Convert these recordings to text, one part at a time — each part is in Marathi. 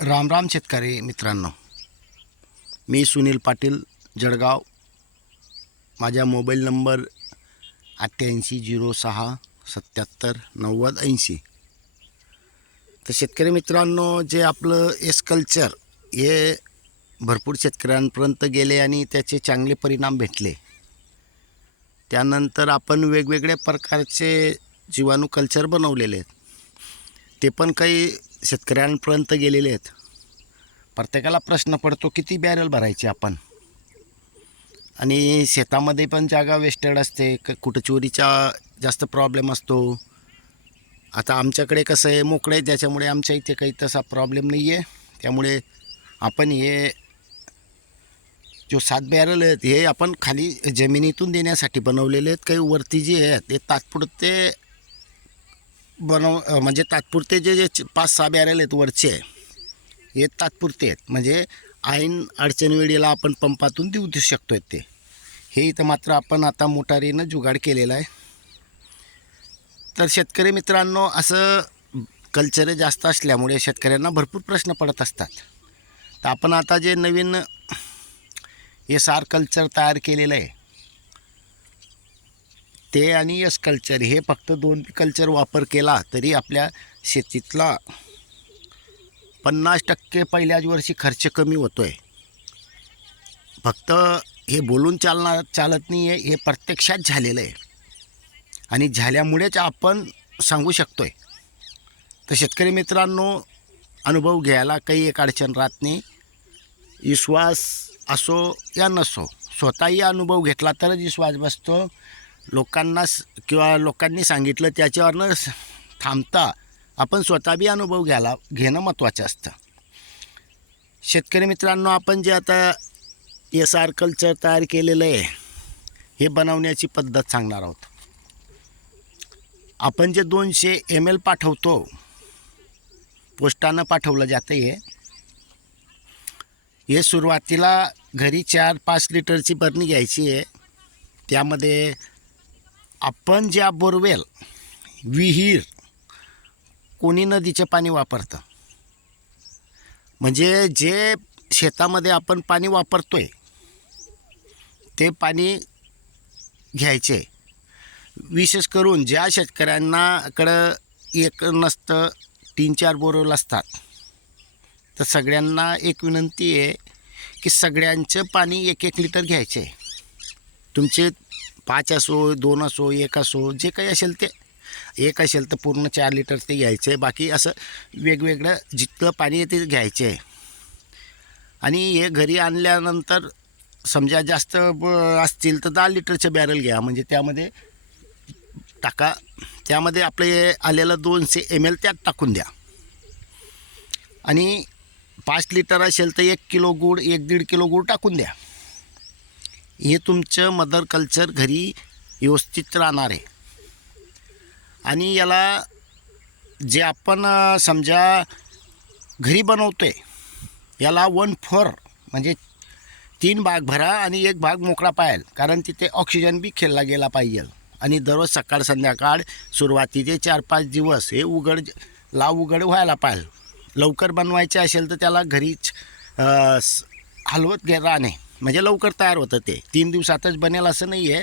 राम राम शेतकरी मित्रांनो मी सुनील पाटील जळगाव. माझ्या मोबाईल नंबर अठ्ठ्याऐंशी झिरो सहा सत्याहत्तर नव्वद ऐंशी. तर शेतकरी मित्रांनो जे आपलं एस कल्चर हे भरपूर शेतकऱ्यांपर्यंत गेले आणि त्याचे चांगले परिणाम भेटले. त्यानंतर आपण वेगवेगळ्या प्रकारचे जीवाणू कल्चर बनवलेले आहेत. ते पण काही शेतकऱ्यांपर्यंत गेलेले आहेत. प्रत्येकाला प्रश्न पडतो किती बॅरल भरायचे आपण? आणि शेतामध्ये पण जागा वेस्टेड असते क कुठं चोरीचा जास्त प्रॉब्लेम असतो. आता आमच्याकडे कसं आहे मोकळं आहे ज्याच्यामुळे आमच्या इथे काही तसा प्रॉब्लेम नाही आहे त्यामुळे आपण हे जो सात बॅरल आहेत हे आपण खाली जमिनीतून देण्यासाठी बनवलेले आहेत. काही वरती जे आहेत ते तात्पुरते बनव म्हणजे तात्पुरते जे जे पाच सहा बॅरल आहेत वरचे हे तात्पुरते आहेत. म्हणजे ऐन अडचणीवेळीला आपण पंपातून देऊ देऊ शकतो आहेत ते. हे इथं मात्र आपण आता मोटारीनं जुगाड केलेला आहे. तर शेतकरी मित्रांनो असं कल्चर जास्त असल्यामुळे शेतकऱ्यांना भरपूर प्रश्न पडत असतात. तर आपण आता जे नवीन हे सार कल्चर तयार केलेलं आहे ते आणि यस कल्चर हे फक्त दोन कल्चर वापर केला तरी आपल्या शेतीतला पन्नास टक्के पहिल्याच वर्षी खर्च कमी होतो आहे फक्त हे बोलून चालणार चालत नाही आहे हे प्रत्यक्षात झालेलं आहे. आणि झाल्यामुळेच आपण सांगू शकतो आहे तर शेतकरी मित्रांनो अनुभव घ्यायला काही एक अडचण राहत नाही. विश्वास असो या नसो स्वतःही अनुभव घेतला तरच विश्वास बसतो. लोकांना किंवा लोकांनी सांगितलं त्याच्यावरनं थांबता. आपण स्वतः बी अनुभव घ्यायला घेणं महत्त्वाचं असतं. शेतकरी मित्रांनो आपण जे आता एस आर कल्चर तयार केलेलं आहे हे बनवण्याची पद्धत सांगणार आहोत. आपण जे दोनशे एम एल पाठवतो पोस्टानं पाठवलं जातं हे. हे सुरुवातीला घरी चार पाच लिटरची बरणी घ्यायची आहे. त्यामध्ये आपण ज्या बोरवेल विहीर कोणी नदीचे पाणी वापरतं. म्हणजे जे शेतामध्ये आपण पाणी वापरतोय ते पाणी घ्यायचे. विशेष करून ज्या शेतकऱ्यांनाकडं एक नसतं तीन चार बोरवेल असतात तर सगळ्यांना एक विनंती आहे की सगळ्यांचं पाणी एक एक लिटर घ्यायचे. तुमचे पाच असो दोन असो एक असो जे काही असेल ते. एक असेल तर पूर्ण चार लिटर ते घ्यायचं. आहे बाकी असं वेगवेगळं जितकं पाणी आहे ते घ्यायचे. आणि हे घरी आणल्यानंतर समजा जास्त ब असतील तर दहा लिटरचे बॅरल घ्या. म्हणजे त्यामध्ये टाका. त्यामध्ये आपलं आलेलं दोनशे एम एल त्यात टाकून द्या. आणि पाच लिटर असेल तर एक किलो गूळ एक दीड किलो गूळ टाकून द्या. हे तुमचं मदर कल्चर घरी व्यवस्थित राहणार आहे. आणि याला जे आपण समजा घरी बनवतो आहे याला वन फोर म्हणजे तीन भाग भरा आणि एक भाग मोकळा पाहिजे कारण तिथे ऑक्सिजन बी खेळला गेला पाहिजे. आणि दररोज सकाळ संध्याकाळ सुरुवातीचे चार पाच दिवस हे उघड लाव उघड व्हायला पाहिजे लवकर बनवायचे असेल तर त्याला घरीच हलवत घे राहणे. म्हणजे लवकर तयार होतं ते. तीन दिवसातच बनेल असं नाही आहे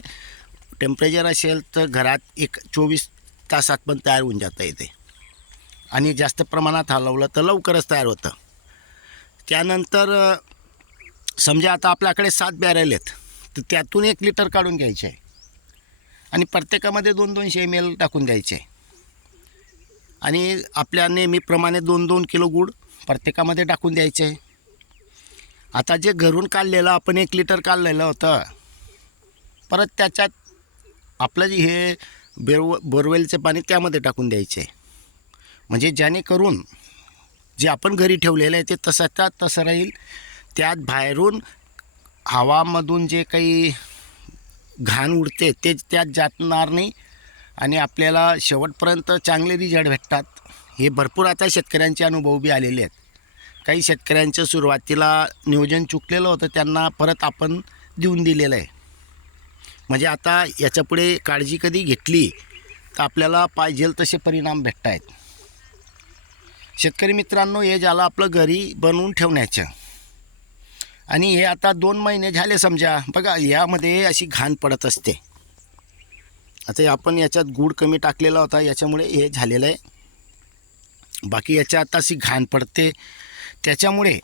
टेम्परेचर असेल तर घरात एक चोवीस तासात पण तयार होऊन जातं येते आणि जास्त प्रमाणात हलवलं तर लवकरच तयार होतं. त्यानंतर समजा आता आपल्याकडे सात बॅरेल आहेत तर त्यातून एक लिटर काढून घ्यायचे. आहे आणि प्रत्येकामध्ये दोन दोनशे एम एल टाकून द्यायचे आणि आपल्या नेहमीप्रमाणे दोन दोन किलो गूळ प्रत्येकामध्ये टाकून द्यायचे. आता जे घरून काढलेलं आपण एक लिटर काढलेलं होतं. परत त्याच्यात आपलं जे हे बेरव बोरवेलचे पाणी त्यामध्ये टाकून द्यायचे. म्हणजे जेणेकरून जे आपण घरी ठेवलेलं आहे ते तसं त्यात तसं राहील. त्यात बाहेरून हवामधून जे काही घाण उडते ते त्यात जातणार नाही. आणि आपल्याला शेवटपर्यंत चांगले रिझल्ट भेटतात. हे भरपूर आता शेतकऱ्यांचे अनुभव बी आलेले आहेत. काही शेतकऱ्यांचं सुरुवातीला नियोजन चुकलेलं होतं त्यांना परत आपण देऊन दिलेलं आहे. म्हणजे आता याच्यापुढे काळजी कधी घेतली तर आपल्याला पाहिजेल तसे परिणाम भेटत आहेत शेतकरी मित्रांनो हे झालं आपलं घरी बनवून ठेवण्याचं. आणि हे आता दोन महिने झाले समजा बघा यामध्ये अशी घाण पडत असते. आता हे आपण याच्यात गूळ कमी टाकलेला होता याच्यामुळे हे झालेलं आहे. बाकी याच्या आता अशी घाण पडते. त्याच्यामुळे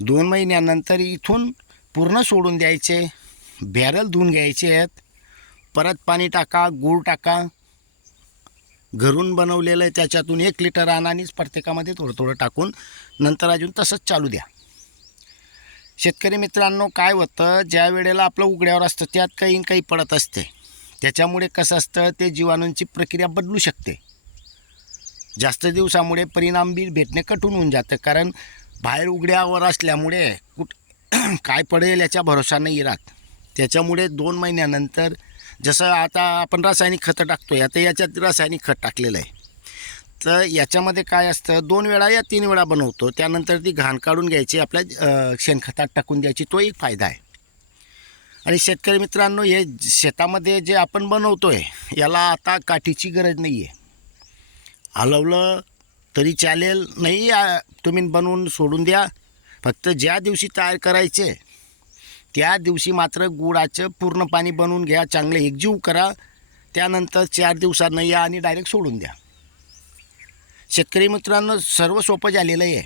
दोन महिन्यानंतर इथून पूर्ण सोडून द्यायचे बॅरल धुवून घ्यायचे आहेत. परत पाणी टाका गूळ टाका. घरून बनवलेलं आहे त्याच्यातून एक लिटर अनानीच प्रत्येकामध्ये थोडं थोडं टाकून नंतर अजून तसंच चालू द्या. शेतकरी मित्रांनो काय होतं? ज्या वेळेला आपलं उघड्यावर असतं त्यात काही काही पडत असते. त्याच्यामुळे कसं असतं? ते जीवाणूंची प्रक्रिया बदलू शकते. जास्त दिवसामुळे परिणाम बी भेटणे कठीण होऊन जातं. कारण बाहेर उघड्यावर असल्यामुळे कुठ काय पडेल याचा भरोसा नाही राहत. त्याच्यामुळे दोन महिन्यानंतर जसं आता आपण रासायनिक खतं टाकतोय आता याच्यात रासायनिक खत टाकलेलं आहे. तर याच्यामध्ये काय असतं दोन वेळा या तीन वेळा बनवतो त्यानंतर ती घाण काढून घ्यायची आपल्या शेणखतात टाकून द्यायची तो एक फायदा आहे. आणि शेतकरी मित्रांनो हे शेतामध्ये जे आपण बनवतो आहे याला आता काठीची गरज नाही आहे हलवलं तरी चालेल. नाही तुम्ही बनवून सोडून द्या. फक्त ज्या दिवशी तयार करायचे त्या दिवशी मात्र गुळाचं पूर्ण पाणी बनवून घ्या चांगलं एकजीव करा. त्यानंतर चार दिवसांना या आणि डायरेक्ट सोडून द्या. शेतकरी मित्रांनो सर्व सोपं झालेलं आहे.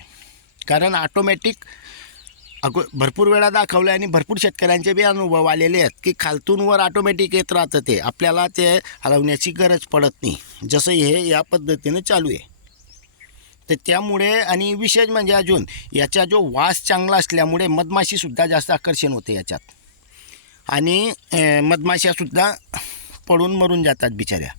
कारण ऑटोमॅटिक अगो भरपूर वेळा दाखवलं आणि भरपूर शेतकऱ्यांचे बी अनुभव आलेले आहेत की खालतून वर ऑटोमॅटिक येत राहतं ते. आपल्याला ते हलवण्याची गरज पडत नाही. जसं हे या पद्धतीनं चालू आहे. तर त्यामुळे आणि विशेष म्हणजे अजून याचा जो वास चांगला असल्यामुळे मधमाशीसुद्धा जास्त आकर्षण होते याच्यात. आणि मधमाशासुद्धा पडून मरून जातात बिचाऱ्या.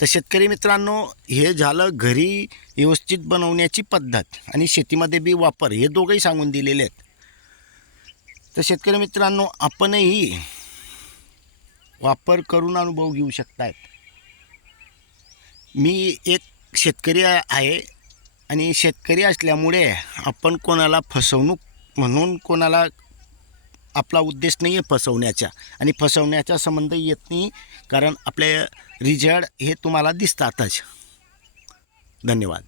तर शेतकरी मित्रांनो हे झालं घरी व्यवस्थित बनवण्याची पद्धत आणि शेतीमध्ये बी वापर हे दोघंही सांगून दिलेले आहेत. तर शेतकरी मित्रांनो आपणही वापर करून अनुभव घेऊ शकतायत. मी एक शेतकरी आहे आणि शेतकरी असल्यामुळे आपण कोणाला फसवणूक म्हणून कोणाला आपला उद्देश नाही आहे फसवण्याचा. आणि फसवण्याचा संबंध येत नाही कारण आपले रिझल्ट हे तुम्हाला दिसतातच. धन्यवाद.